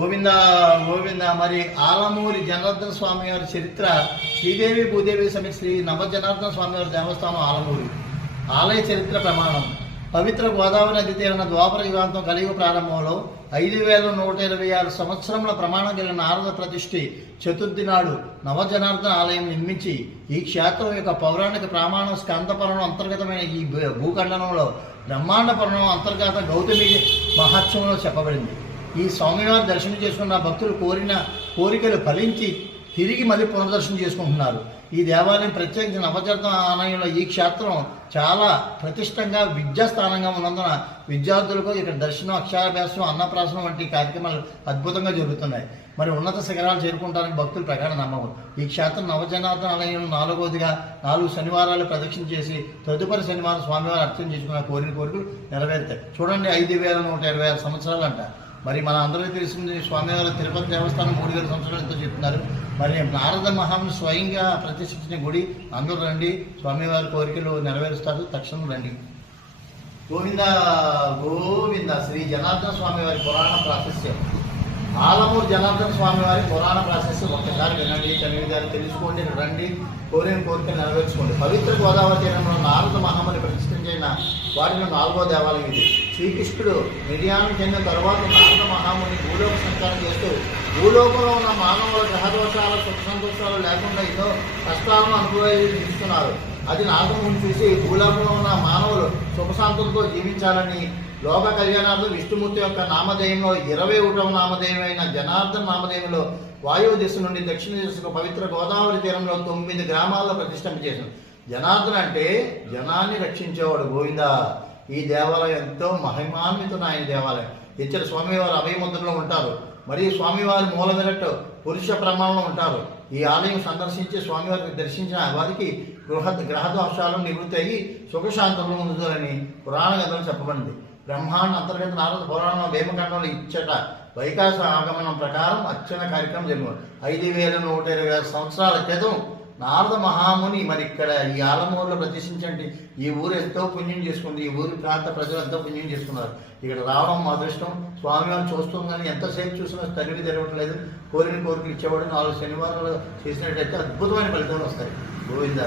గోవింద గోవింద మరి ఆలమూరి జనార్దన స్వామి వారి చరిత్ర శ్రీదేవి భూదేవి సమేత శ్రీ నవజనార్దన స్వామి వారి దేవస్థానం ఆలమూరి. ఆలయ చరిత్ర ప్రమాణం. పవిత్ర గోదావరి నది తీరిన ద్వాపర యుగాంతం కలియుగ ప్రారంభంలో ఐదు వేల నూట ఇరవై ఆరు సంవత్సరముల ప్రమాణం కలిగిన నారద ప్రతిష్ఠి చతుర్థి నాడు నవజనార్దన ఆలయం నిర్మించి ఈ క్షేత్రం యొక్క పౌరాణిక ప్రమాణం స్కందపరణం అంతర్గతమైన ఈ భూ- భూఖండనంలో బ్రహ్మాండ పరణం అంతర్గత గౌతమి మహత్సవంలో చెప్పబడింది. ఈ స్వామివారి దర్శనం చేసుకున్న భక్తులు కోరిన కోరికలు ఫలించి తిరిగి మళ్ళీ పునర్దర్శనం చేసుకుంటున్నారు. ఈ దేవాలయం ప్రత్యేకించి నవచరిత ఆలయంలో ఈ క్షేత్రం చాలా ప్రతిష్టంగా విద్యాస్థానంగా ఉన్నందున విద్యార్థులకు ఇక్కడ దర్శనం అక్షరాభ్యాసం అన్నప్రాసనం వంటి కార్యక్రమాలు అద్భుతంగా జరుగుతున్నాయి. మరి ఉన్నత శిఖరాలు చేరుకుంటారని భక్తులు ప్రగాఢ నమ్మకం. ఈ క్షేత్రం నవజనార్దన ఆలయంలో నాలుగోదిగా నాలుగు శనివారాలు ప్రదక్షిణ చేసి తదుపరి శనివారం స్వామివారు అర్చన చేసుకున్న కోరిన కోరికలు నెరవేరుతాయి. చూడండి ఐదు వేల నూట ఇరవై ఆరు సంవత్సరాలు అంట మరి మన అందరికీ తెలిసింది స్వామివారి తిరుపతి దేవస్థానం మూడు వేల సంవత్సరాలతో చెప్తున్నారు. మరి నారద మహాముని స్వయంగా ప్రతిష్ఠించిన గుడి అందరూ రండి స్వామివారి కోరికలు నెరవేరుస్తారు తక్షణం రండి. గోవింద గోవింద శ్రీ జనార్దన స్వామివారి పురాణ ప్రాశస్యం. ఆలమూరు జనార్దన స్వామివారి పురాణ ప్రాశస్యం ఒక్కసారి వినండి చదివిదారు తెలుసుకోండి రండి కోరిన కోరిక నెరవేర్చుకోండి. పవిత్ర గోదావరి తీరంలో నారద ప్రతిష్ఠించిన వాటిలో నాలుగో దేవాలయం ఇది. శ్రీకృష్ణుడు నిర్యాణం చెందిన తర్వాత నారద మహాముని భూలోక సంచారం చేస్తూ భూలోకంలో ఉన్న మానవుల గ్రహదోషాలు సుఖ సంతోషాలు లేకుండా ఎన్నో కష్టాలను అనుభవిస్తున్నారు అది నాగముని చూసి భూలోకంలో ఉన్న మానవులు సుఖశాంతులతో జీవించాలని లోక కళ్యాణార్థం విష్ణుమూర్తి యొక్క నామధేయంలో ఇరవై ఒకటవ నామధేయమైన జనార్దన్ నామధేయంలో వాయువు దిశ నుండి దక్షిణ దిశకు పవిత్ర గోదావరి తీరంలో తొమ్మిది గ్రామాల్లో ప్రతిష్టం చేశారు. జనార్దన్ అంటే జనాన్ని రక్షించేవాడు గోవింద. ఈ దేవాలయం ఎంతో మహిమాన్వితం ఆయన దేవాలయం. ఇచ్చిన స్వామివారు అభయముద్రలో ఉంటారు. మరియు స్వామివారి మూలమిరట్టు పురుష ప్రమాణంలో ఉంటారు. ఈ ఆలయం సందర్శించి స్వామివారిని దర్శించిన వారికి గృహ గ్రహదోషాలు నివృత్తి అయ్యి సుఖశాంతంలో ఉందని పురాణ కథలు చెప్పబడింది. బ్రహ్మాండ అంతర్గత నారద పురాణంలో భీమఖండంలో ఇచ్చట వైకాస ఆగమనం ప్రకారం అర్చన కార్యక్రమం జరిగింది. ఐదు వేల నూట ఇరవై ఆరు సంవత్సరాల క్రితం నారద మహాముని మరి ఇక్కడ ఈ ఆలమూరులో ప్రతిష్ఠించండి. ఈ ఊరు ఎంతో పుణ్యం చేసుకుంది. ఈ ఊరి ప్రాంత ప్రజలు ఎంతో పుణ్యం చేసుకున్నారు. ఇక్కడ రావడం మా అదృష్టం. స్వామివారిని చూస్తాం కానీ ఎంతసేపు చూసినా తనివి తెరవట్లేదు. కోరిన కోరికలు ఇచ్చేవాడు. నాలుగు శనివారాలు చేసినట్టయితే అద్భుతమైన ఫలితాలు వస్తాయి. గోవింద.